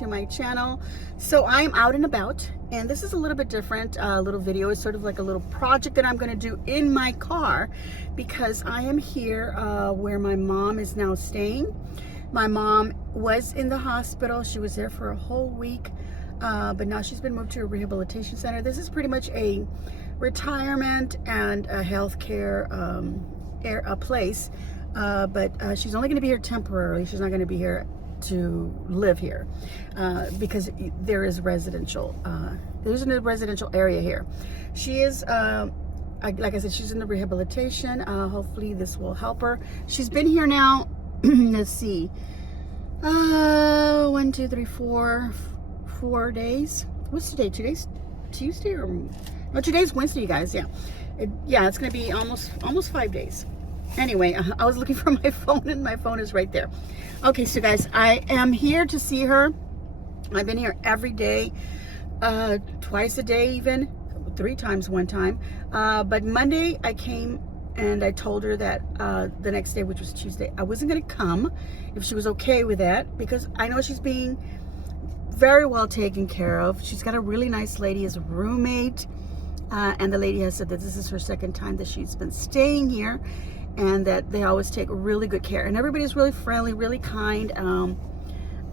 to my channel. So I'm out and about, and this is a little bit different. Little video is sort of like a little project that I'm going to do in my car, because I am here where my mom is now staying. My mom was in the hospital. She was there for a whole week, but now she's been moved to a rehabilitation center. This is pretty much a retirement and a healthcare place, but she's only going to be here temporarily. She's not going to be here to live here, because there is residential. There's a residential area here. She is, like I said, she's in the rehabilitation. Hopefully this will help her. She's been here now. Let's see. 1, 2, 3, 4 days. What's today? Today's Tuesday, or no? Today's Wednesday, you guys. Yeah, it's gonna be almost 5 days. Anyway, I was looking for my phone, and my phone is right there. Okay, so guys, I am here to see her. I've been here every day, twice a day, even 3 times one time. But Monday I came and I told her that the next day, which was Tuesday, I wasn't gonna come if she was okay with that, because I know she's being very well taken care of. She's got a really nice lady as a roommate, and the lady has said that this is her second time that she's been staying here, and that they always take really good care, and everybody's really friendly, really kind. Oh,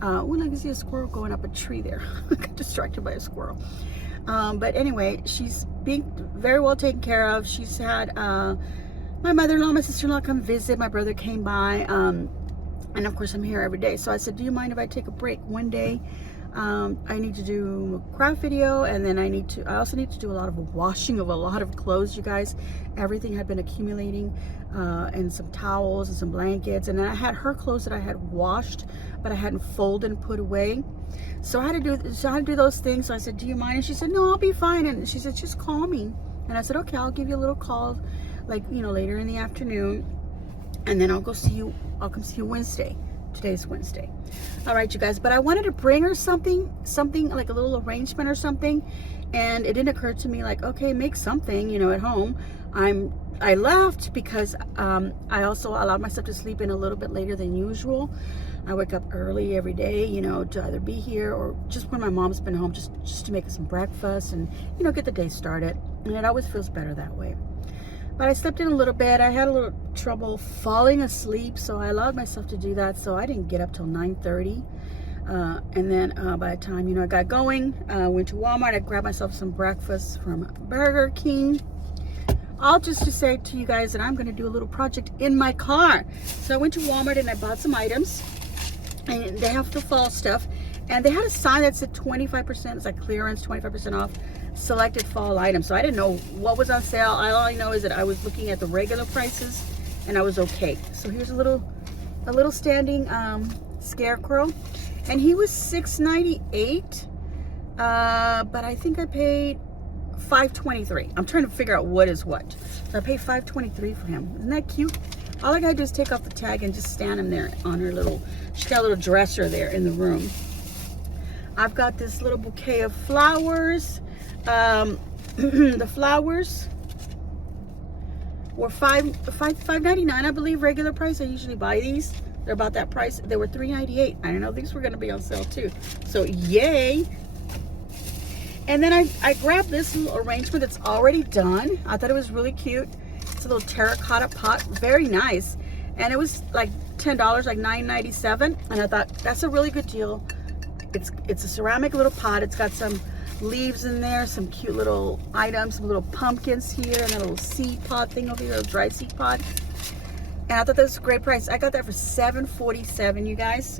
I can see a squirrel going up a tree there. I got distracted by a squirrel. But anyway, she's being very well taken care of. She's had my mother-in-law, my sister-in-law come visit. My brother came by, and of course I'm here every day. So I said, do you mind if I take a break one day? I need to do a craft video, and then I also need to do a lot of washing of a lot of clothes, you guys. Everything had been accumulating, and some towels and some blankets, and then I had her clothes that I had washed, but I hadn't folded and put away. So I had to do those things. So I said, do you mind? And she said, no, I'll be fine. And she said, just call me. And I said, okay, I'll give you a little call, like, later in the afternoon, and then I'll come see you Wednesday. Today's Wednesday. All right, you guys, but I wanted to bring her something like a little arrangement or something, and it didn't occur to me, like, okay, make something, at home. I left because I also allowed myself to sleep in a little bit later than usual. I wake up early every day, to either be here or just when my mom's been home, just to make some breakfast and, get the day started. And it always feels better that way. But I slept in a little bit. I had a little trouble falling asleep, so I allowed myself to do that. So I didn't get up till 9:30. And then by the time, I got going, went to Walmart. I grabbed myself some breakfast from Burger King. All just to say to you guys that I'm going to do a little project in my car. So I went to Walmart and I bought some items. And they have the fall stuff. And they had a sign that said 25%. It's like clearance, 25% off selected fall items. So I didn't know what was on sale. All I know is that I was looking at the regular prices and I was okay. So here's a little standing scarecrow, and he was $6.98, but I think I paid $5.23. I'm trying to figure out what is what. So I paid $5.23 for him. Isn't that cute? All I gotta do is take off the tag and just stand him there on her she's got a little dresser there in the room. I've got this little bouquet of flowers. The flowers were $5.99, I believe, regular price. I usually buy these. They're about that price. They were $3.98. I didn't know these were going to be on sale too. So yay! And then I grabbed this little arrangement that's already done. I thought it was really cute. It's a little terracotta pot, very nice, and it was like $10, like $9.97. And I thought that's a really good deal. It's a ceramic little pot. It's got some leaves in there, some cute little items, some little pumpkins here, and a little seed pod thing over here, a dry seed pod. And I thought that was a great price. I got that for $7.47, you guys.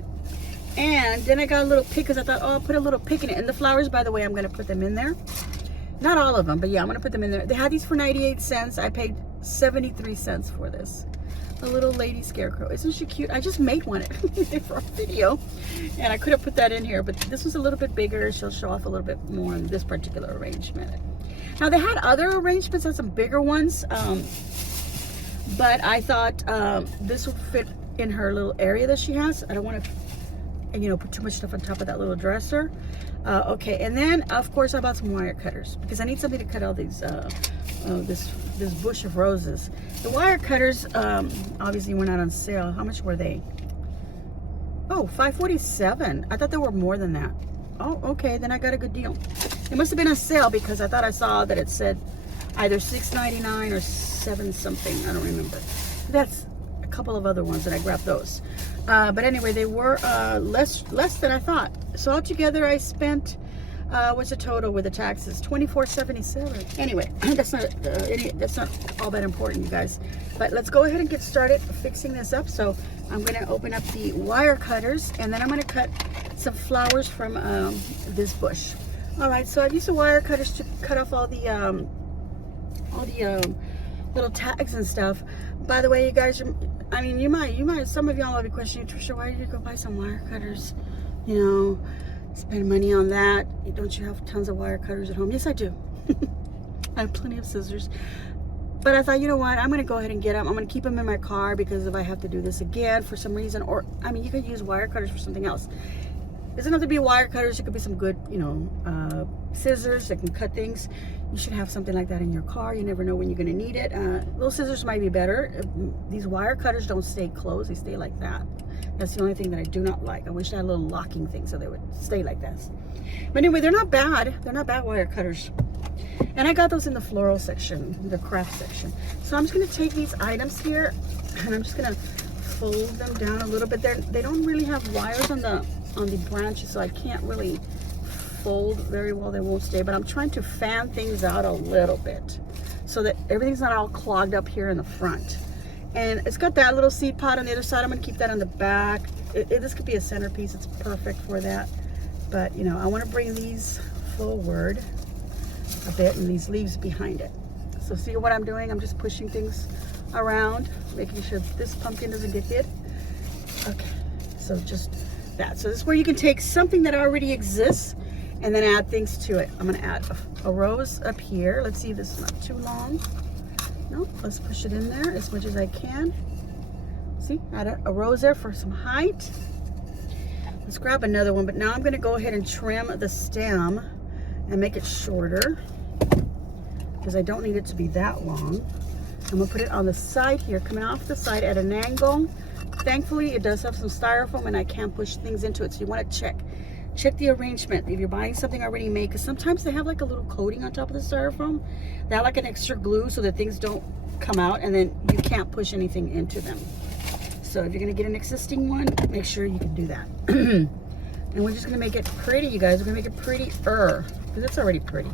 And then I got a little pick, because I thought, oh, I'll put a little pick in it. And the flowers, by the way, I'm going to put them in there. Not all of them, but yeah, I'm going to put them in there. They had these for 98 cents. I paid 73 cents for this. A little lady scarecrow. Isn't she cute? I just made one for a video, and I could have put that in here, but this was a little bit bigger. She'll show off a little bit more in this particular arrangement. Now, they had other arrangements, had some bigger ones, but I thought this would fit in her little area that she has. I don't want to, put too much stuff on top of that little dresser. Okay, and then of course I bought some wire cutters, because I need something to cut all these this bush of roses. The wire cutters obviously were not on sale. How much were they? Oh, $5.47. I thought there were more than that. Oh, okay, then I got a good deal. It must have been a sale because I thought I saw that it said either $6.99 or 7 something. I don't remember. That's a couple of other ones that I grabbed those. But anyway, they were less than I thought. So altogether, I spent what's the total with the taxes? $24.77. Anyway, that's not all that important, you guys. But let's go ahead and get started fixing this up. So I'm going to open up the wire cutters, and then I'm going to cut some flowers from this bush. All right, so I've used the wire cutters to cut off all the little tags and stuff. By the way, you guys, I mean, you might, some of y'all will be questioning, Tricia, why did you go buy some wire cutters? You know, spend money on that. Don't you have tons of wire cutters at home? Yes, I do. I have plenty of scissors. But I thought, you know what, I'm going to go ahead and get them. I'm going to keep them in my car because if I have to do this again for some reason, or, I mean, you could use wire cutters for something else. It doesn't have to be wire cutters. It could be some good, you know, scissors that can cut things. You should have something like that in your car. You never know when you're going to need it. Little scissors might be better. These wire cutters don't stay closed. They stay like that. That's the only thing that I do not like. I wish I had a little locking thing so they would stay like this. But anyway, they're not bad. They're not bad wire cutters. And I got those in the floral section, the craft section. So I'm just going to take these items here and I'm just going to fold them down a little bit. They don't really have wires on the branches, so I can't really fold very well. They won't stay, but I'm trying to fan things out a little bit so that everything's not all clogged up here in the front. And it's got that little seed pod on the other side. I'm going to keep that on the back. This could be a centerpiece. It's perfect for that. But, you know, I want to bring these forward a bit and these leaves behind it. So see what I'm doing? I'm just pushing things around, making sure this pumpkin doesn't get hit. Okay, so just that. So this is where you can take something that already exists and then add things to it. I'm going to add a rose up here. Let's see if this is not too long. No, let's push it in there as much as I can. See, add a rose there for some height. Let's grab another one, but now I'm going to go ahead and trim the stem and make it shorter because I don't need it to be that long. I'm going to put it on the side here, coming off the side at an angle. Thankfully, it does have some styrofoam and I can push things into it, so you want to check the arrangement if you're buying something already made, because sometimes they have like a little coating on top of the styrofoam. They have like an extra glue so that things don't come out and then you can't push anything into them. So if you're going to get an existing one, make sure you can do that. And we're just going to make it pretty, you guys. We're going to make it prettier because it's already pretty.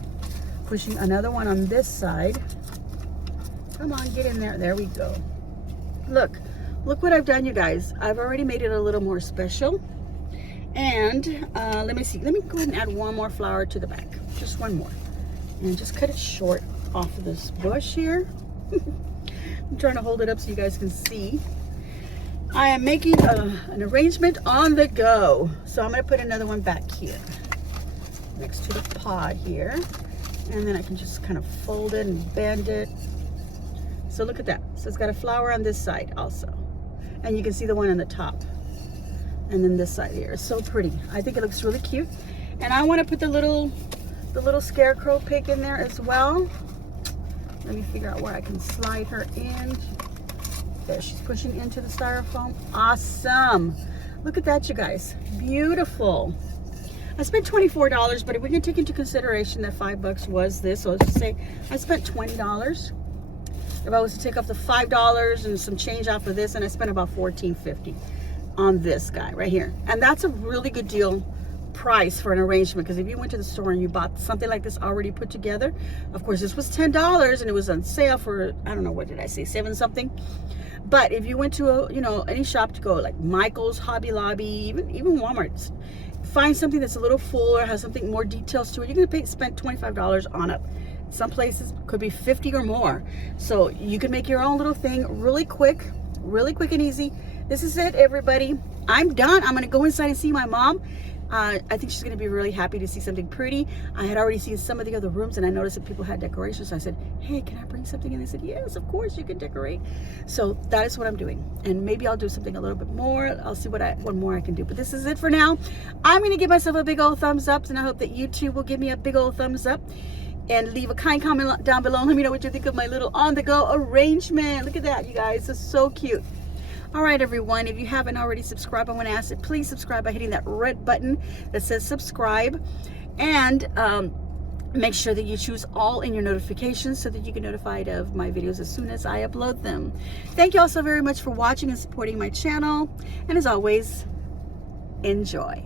Pushing another one on this side. Come on, get in there. There we go. Look what I've done, you guys. I've already made it a little more special. And let me see. Let me go ahead and add one more flower to the back. Just one more. And just cut it short off of this bush here. I'm trying to hold it up so you guys can see. I am making an arrangement on the go. So I'm going to put another one back here next to the pod here. And then I can just kind of fold it and bend it. So look at that. So it's got a flower on this side also. And you can see the one on the top. And then this side here is so pretty. I think it looks really cute. And I want to put the little scarecrow pig in there as well. Let me figure out where I can slide her in. There, she's pushing into the styrofoam. Awesome. Look at that, you guys. Beautiful. I spent $24, but if we can take into consideration that $5 was this, so let's just say I spent $20. If I was to take off the $5 and some change off of this, and I spent about $14.50 on this guy right here. And that's a really good deal price for an arrangement, because if you went to the store and you bought something like this already put together, of course this was $10 and it was on sale for, I don't know, what did I say, 7 something. But if you went to a, you know, any shop to go, like Michael's, Hobby Lobby, even Walmart's, find something that's a little fuller, has something more details to it, you're gonna spend $25 on it. Some places could be 50 or more. So you can make your own little thing really quick and easy. This is it, everybody. I'm done. I'm gonna go inside and see my mom. I think she's gonna be really happy to see something pretty. I had already seen some of the other rooms and I noticed that people had decorations. So I said, hey, can I bring something? And they said, yes, of course you can decorate. So that is what I'm doing. And maybe I'll do something a little bit more. I'll see what more I can do. But this is it for now. I'm gonna give myself a big old thumbs up, and I hope that you too will give me a big old thumbs up. And leave a kind comment down below. Let me know what you think of my little on-the-go arrangement. Look at that, you guys. It's so cute. All right, everyone, if you haven't already subscribed, I want to ask that please subscribe by hitting that red button that says subscribe, and make sure that you choose all in your notifications so that you get notified of my videos as soon as I upload them. Thank you all so very much for watching and supporting my channel, and as always, enjoy.